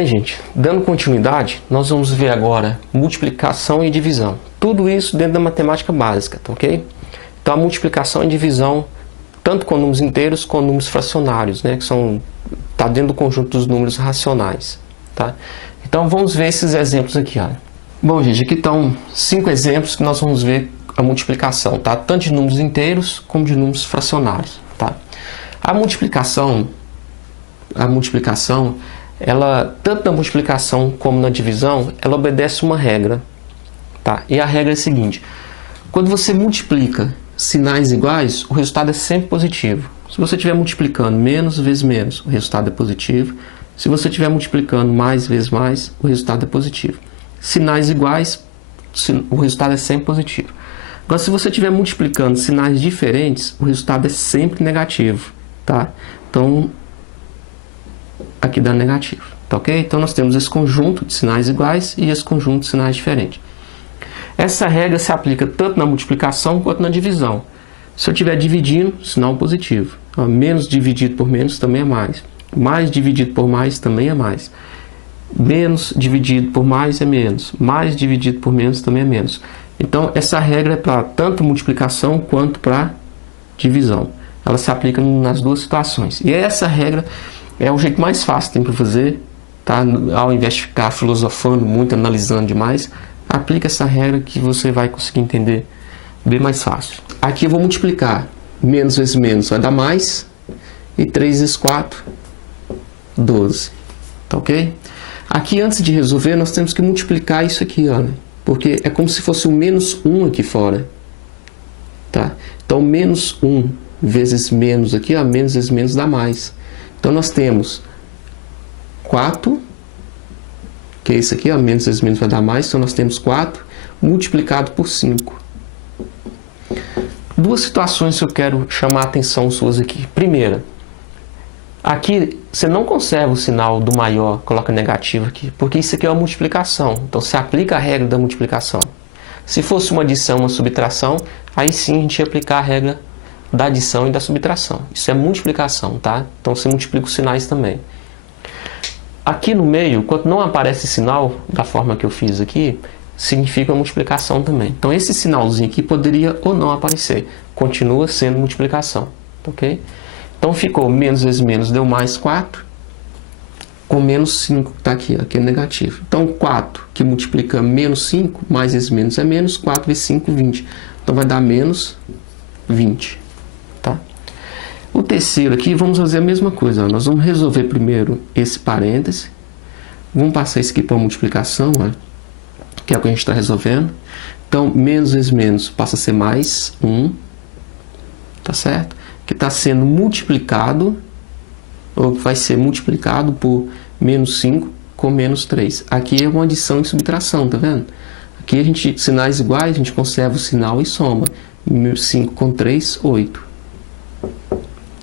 bem, gente? Dando continuidade, nós vamos ver agora multiplicação e divisão. Tudo isso dentro da matemática básica, tá ok? Então a multiplicação e divisão, tanto com números inteiros como números fracionários, né? Que tá dentro do conjunto dos números racionais, tá? Então vamos ver esses exemplos aqui, olha. Bom, gente, aqui estão 5 exemplos que nós vamos ver a multiplicação, tá? Tanto de números inteiros como de números fracionários, tá? A multiplicação, ela, tanto na multiplicação como na divisão, ela obedece uma regra, tá? E a regra é a seguinte: quando você multiplica sinais iguais, o resultado é sempre positivo. Se você estiver multiplicando menos vezes menos, o resultado é positivo. Se você estiver multiplicando mais vezes mais, o resultado é positivo. Sinais iguais, o resultado é sempre positivo. Agora, se você estiver multiplicando sinais diferentes, o resultado é sempre negativo, tá? Então, aqui dá negativo, tá ok? Então nós temos esse conjunto de sinais iguais e esse conjunto de sinais diferentes. Essa regra se aplica tanto na multiplicação quanto na divisão. Se eu estiver dividindo, sinal positivo. Então, menos dividido por menos também é mais. Mais dividido por mais também é mais. Menos dividido por mais é menos. Mais dividido por menos também é menos. Então essa regra é para tanto multiplicação quanto para divisão. Ela se aplica nas duas situações. E essa regra é o jeito mais fácil que tem para fazer, tá? Ao invés de ficar filosofando muito, analisando demais, aplica essa regra que você vai conseguir entender bem mais fácil. Aqui eu vou multiplicar menos vezes menos vai dar mais, e 3 vezes 4, 12, tá ok? Aqui, antes de resolver, nós temos que multiplicar isso aqui, olha, porque é como se fosse um menos 1 aqui fora, tá? Então menos 1 vezes menos aqui, ó, menos vezes menos dá mais. Então nós temos 4, que é isso aqui, ó, menos vezes menos vai dar mais, então nós temos 4 multiplicado por 5. Duas situações que eu quero chamar a atenção suas aqui. Primeira, aqui você não conserva o sinal do maior, coloca negativo aqui, porque isso aqui é uma multiplicação, então você aplica a regra da multiplicação. Se fosse uma adição, uma subtração, aí sim a gente ia aplicar a regra da adição e da subtração. Isso é multiplicação, tá? Então você multiplica os sinais também. Aqui no meio, quando não aparece sinal da forma que eu fiz aqui, significa multiplicação também. Então esse sinalzinho aqui poderia ou não aparecer. Continua sendo multiplicação, ok? Então ficou menos vezes menos deu mais 4, com menos 5 que está aqui, aqui é negativo. Então 4 que multiplica menos 5, mais vezes menos é menos, 4 vezes 5, 20. Então vai dar menos 20. Tá? O terceiro aqui, vamos fazer a mesma coisa. Ó. Nós vamos resolver primeiro esse parêntese. Vamos passar isso aqui para a multiplicação, ó, que é o que a gente está resolvendo. Então, menos vezes menos passa a ser mais 1. Tá certo? Que está sendo multiplicado, ou vai ser multiplicado por menos 5 com menos 3. Aqui é uma adição e subtração, tá vendo? Aqui a gente, sinais iguais, a gente conserva o sinal e soma. 5 com 3, 8.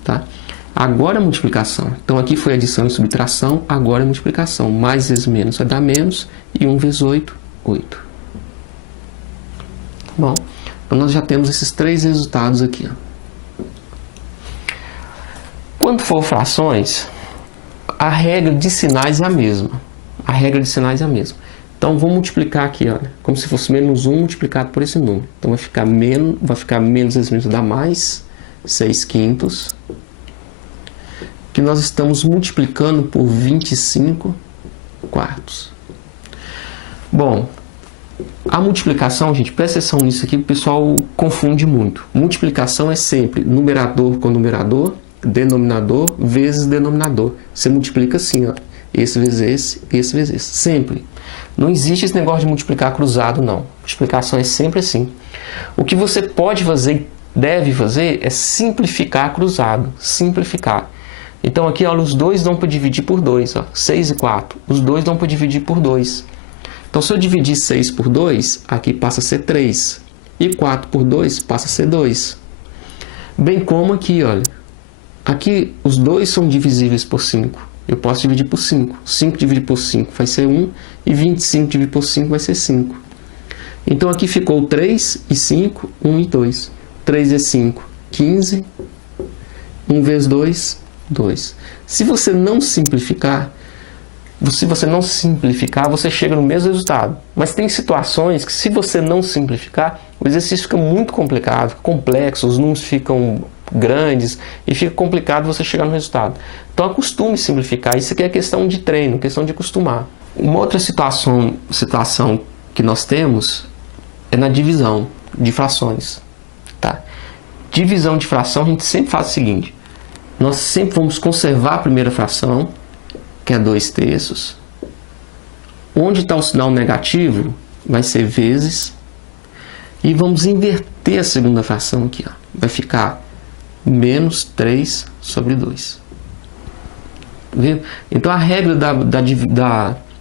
Tá? Agora é multiplicação. Então aqui foi adição e subtração, agora é multiplicação. Mais vezes menos vai dar menos, e 1 vezes 8, 8. Bom, então nós já temos esses 3 resultados aqui. Ó. Quando for frações, a regra de sinais é a mesma. A regra de sinais é a mesma. Então vou multiplicar aqui, olha, como se fosse menos 1 multiplicado por esse número. Então vai ficar menos vezes menos dá mais 6 quintos, que nós estamos multiplicando por 25 quartos. Bom, a multiplicação, gente, presta atenção nisso aqui, o pessoal confunde muito. Multiplicação é sempre numerador com numerador, denominador vezes denominador. Você multiplica assim, ó, esse vezes esse vezes esse, sempre. Não existe esse negócio de multiplicar cruzado, não. Multiplicação é sempre assim. O que você pode fazer, deve fazer, é simplificar cruzado. Simplificar. Então aqui, olha, os dois dão para dividir por 2. Ó, 6 e 4. Os dois dão para dividir por 2. Então se eu dividir 6 por 2, aqui passa a ser 3. E 4 por 2 passa a ser 2. Bem como aqui, olha. Aqui os dois são divisíveis por 5. Eu posso dividir por 5. 5 dividido por 5 vai ser 1. E 25 dividido por 5 vai ser 5. Então aqui ficou 3 e 5, 1 e 2. 3 vezes 5, 15. 1 vezes 2, 2. Se você não simplificar, Se você não simplificar, você chega no mesmo resultado. Mas tem situações que, se você não simplificar, o exercício fica muito complicado, complexo, os números ficam grandes e fica complicado você chegar no resultado. Então acostume simplificar. Isso aqui é questão de treino, questão de acostumar. Uma outra situação que nós temos é na divisão de frações. Tá? Divisão de fração, a gente sempre faz o seguinte: nós sempre vamos conservar a primeira fração, que é 2/3. Onde está o sinal negativo, vai ser vezes. E vamos inverter a segunda fração aqui. Ó. Vai ficar menos 3/2. Viu? Então a regra da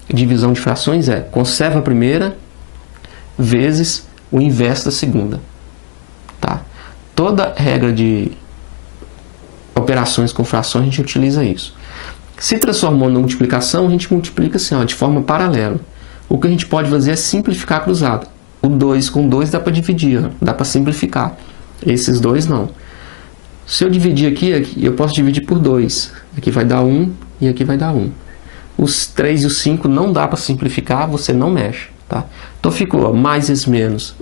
divisão de frações é: conserva a primeira vezes o inverso da segunda. Tá? Toda regra de operações com frações a gente utiliza isso. Se transformou na multiplicação, a gente multiplica assim, ó, de forma paralela. O que a gente pode fazer é simplificar cruzado. O 2 com 2 dá para dividir, ó, dá para simplificar. Esses dois não. Se eu dividir aqui, eu posso dividir por 2. Aqui vai dar 1 e aqui vai dar 1. Os 3 e os 5 não dá para simplificar, você não mexe. Tá? Então ficou, ó, mais vezes menos.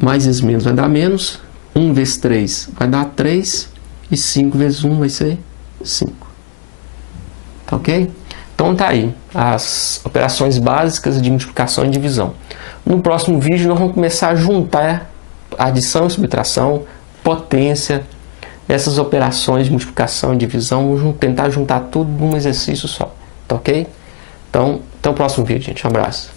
Mais vezes menos vai dar menos. 1 vezes 3 vai dar 3. E 5 vezes 1 vai ser 5. Tá ok? Então tá aí as operações básicas de multiplicação e divisão. No próximo vídeo nós vamos começar a juntar adição e subtração, potência, essas operações de multiplicação e divisão. Vamos tentar juntar tudo num exercício só. Tá ok? Então, até o próximo vídeo, gente. Um abraço.